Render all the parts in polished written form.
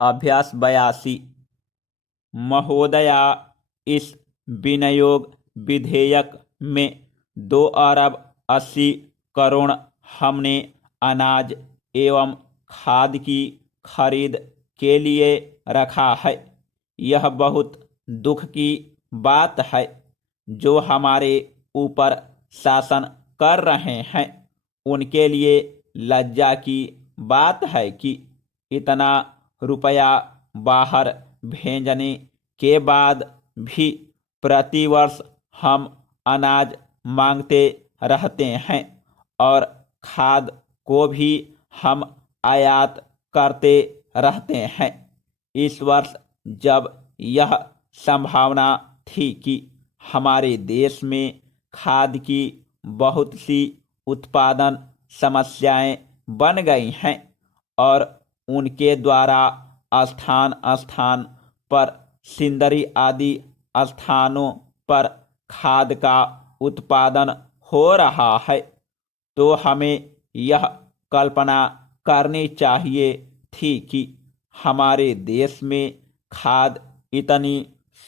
अभ्यास 82। महोदया, इस विनियोग विधेयक में 2 अरब 80 करोड़ हमने अनाज एवं खाद की खरीद के लिए रखा है। यह बहुत दुख की बात है। जो हमारे ऊपर शासन कर रहे हैं उनके लिए लज्जा की बात है कि इतना रुपया बाहर भेजने के बाद भी प्रतिवर्ष हम अनाज मांगते रहते हैं और खाद को भी हम आयात करते रहते हैं। इस वर्ष जब यह संभावना थी कि हमारे देश में खाद की बहुत सी उत्पादन समस्याएं बन गई हैं और उनके द्वारा स्थान स्थान पर सिंदरी आदि स्थानों पर खाद का उत्पादन हो रहा है, तो हमें यह कल्पना करनी चाहिए थी कि हमारे देश में खाद इतनी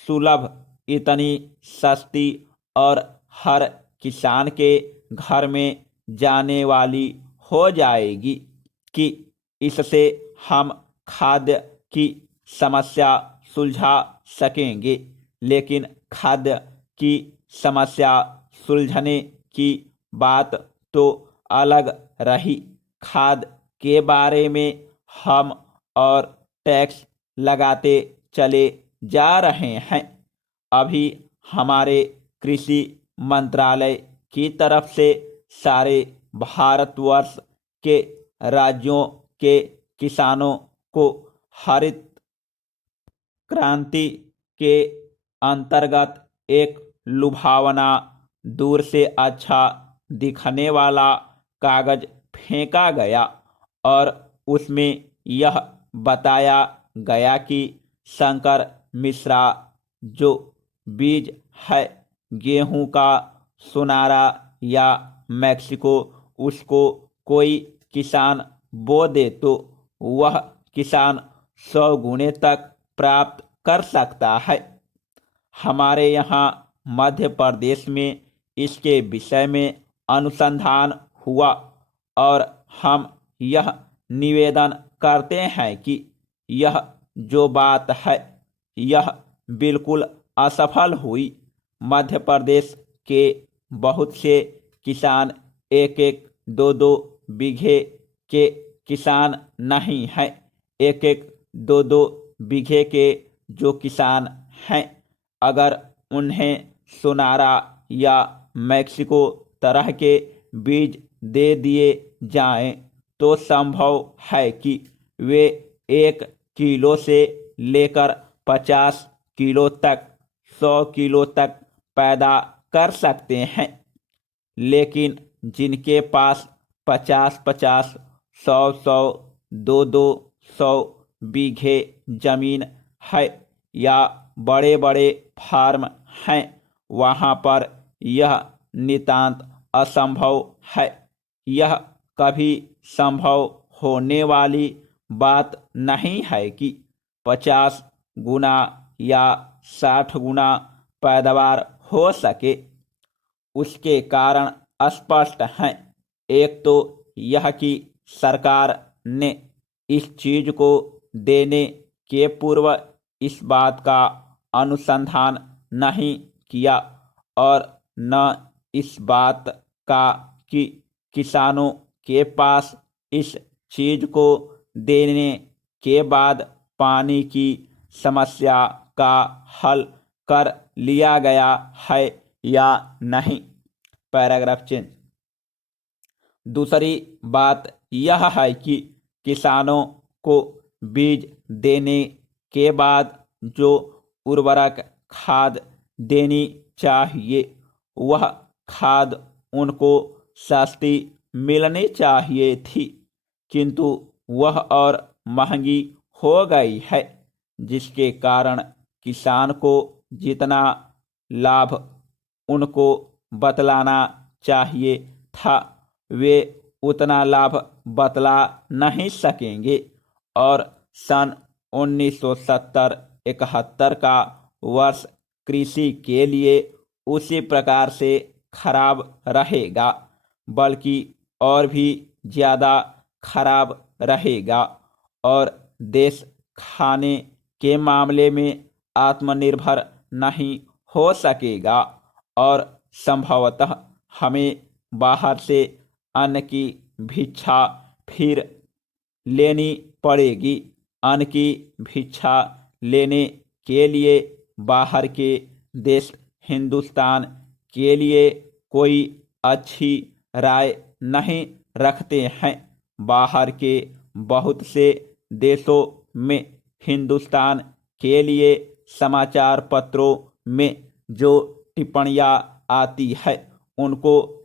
सुलभ, इतनी सस्ती और हर किसान के घर में जाने वाली हो जाएगी कि इससे हम खाद्य की समस्या सुलझा सकेंगे। लेकिन खाद्य की समस्या सुलझने की बात तो अलग रही। खाद के बारे में हम और टैक्स लगाते चले जा रहे हैं। अभी हमारे कृषि मंत्रालय की तरफ से सारे भारतवर्ष के राज्यों के किसानों को हरित क्रांति के अंतर्गत एक लुभावना, दूर से अच्छा दिखने वाला कागज फेंका गया और उसमें यह बताया गया कि शंकर मिश्रा जो बीज है गेहूं का, सोनारा या मैक्सिको, उसको कोई किसान बो दे तो वह किसान 100 गुने तक प्राप्त कर सकता है। हमारे यहाँ मध्य प्रदेश में इसके विषय में अनुसंधान हुआ और हम यह निवेदन करते हैं कि यह जो बात है यह बिल्कुल असफल हुई। मध्य प्रदेश के बहुत से किसान 1-1, 2-2 बीघे के किसान नहीं हैं। 1-1, 2-2 बीघे के जो किसान हैं, अगर उन्हें सोनारा या मैक्सिको तरह के बीज दे दिए जाएं तो संभव है कि वे 1 किलो से लेकर 50 किलो तक, 100 किलो तक पैदा कर सकते हैं। लेकिन जिनके पास 50-50, 100-100, 200-200 बीघे जमीन है या बड़े बड़े फार्म हैं, वहाँ पर यह नितांत असंभव है। यह कभी संभव होने वाली बात नहीं है कि 50 गुना या 60 गुना पैदावार हो सके। उसके कारण स्पष्ट हैं। एक तो यह कि सरकार ने इस चीज को देने के पूर्व इस बात का अनुसंधान नहीं किया और न इस बात का कि किसानों के पास इस चीज को देने के बाद पानी की समस्या का हल कर लिया गया है या नहीं। Paragraph change. दूसरी बात यह है कि किसानों को बीज देने के बाद जो उर्वरक खाद देनी चाहिए वह खाद उनको सस्ती मिलनी चाहिए थी, किंतु वह और महंगी हो गई है, जिसके कारण किसान को जितना लाभ उनको बतलाना चाहिए था वे उतना लाभ बतला नहीं सकेंगे और सन 1970-71 का वर्ष कृषि के लिए उसी प्रकार से खराब रहेगा, बल्कि और भी ज़्यादा खराब रहेगा। और देश खाने के मामले में आत्मनिर्भर नहीं हो सकेगा और संभवतः हमें बाहर से अन्न की भिक्षा फिर लेनी पड़ेगी। अन्न की भिक्षा लेने के लिए बाहर के देश हिंदुस्तान के लिए कोई अच्छी राय नहीं रखते हैं। बाहर के बहुत से देशों में हिंदुस्तान के लिए समाचार पत्रों में जो टिप्पणियाँ आती है उनको